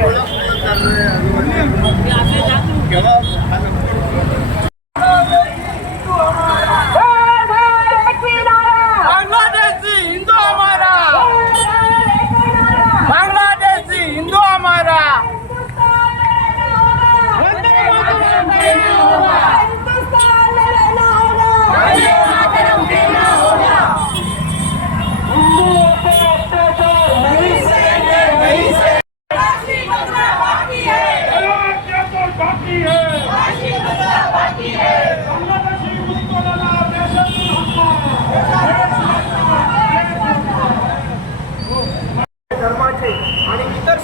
acuerdo.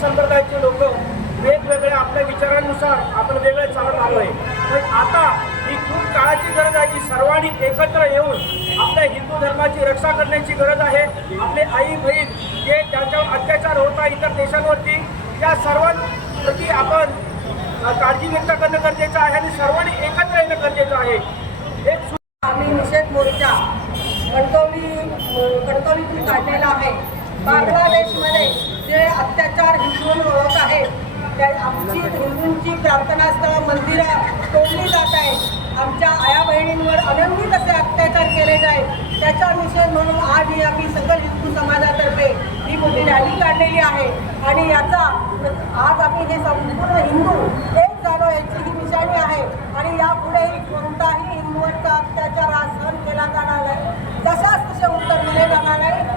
संप्रदायाचे लोक वेगवेगळे आपल्या विचारांनुसार आपण वेगळे चालत आलो आहे. पण आता ही खूप काळाची गरज आहे की सर्वांनी एकत्र येऊन आपल्या हिंदू धर्माची रक्षा करण्याची गरज आहे. आपले आई बहीण जे ज्यांच्यावर अत्याचार होत आहे इतर देशांवरती त्या सर्वांप्रती आपण काळजी व्यक्त करणं गरजेचं आहे आणि सर्वांनी एकत्र येणं गरजेचं आहे. एक आम्ही निषेध मोर्चा कणकवली कणकवलीतून काढलेला आहे. बांगलादेशमध्ये अत्याचार हिंदूंवर ओळख आहे. त्या आमची हिंदूंची प्रार्थनास्थळं मंदिरं तोडली जात आहे. आमच्या आया बहिणींवर अनन्वित असे अत्याचार केले जाय. त्याचा निषेध म्हणून आज ही आम्ही सकल हिंदू समाजातर्फे ही मोठी रॅली काढलेली आहे. आणि याचा आज आम्ही हे संपूर्ण हिंदू एक झालो याची ही निशाणी आहे. आणि यापुढेही कोणताही हिंदूंचा अत्याचार